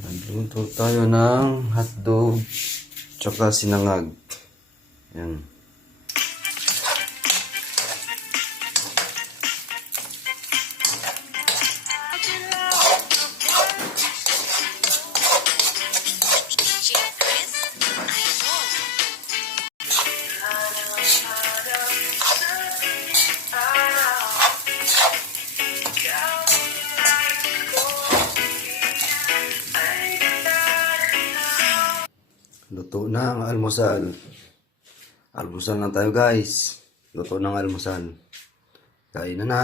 Nagluto tayo ng hotdog tsaka sinangag. Yan. Luto na ang almusal. Almusal na tayo guys. Luto na ang almusal. Kain na na.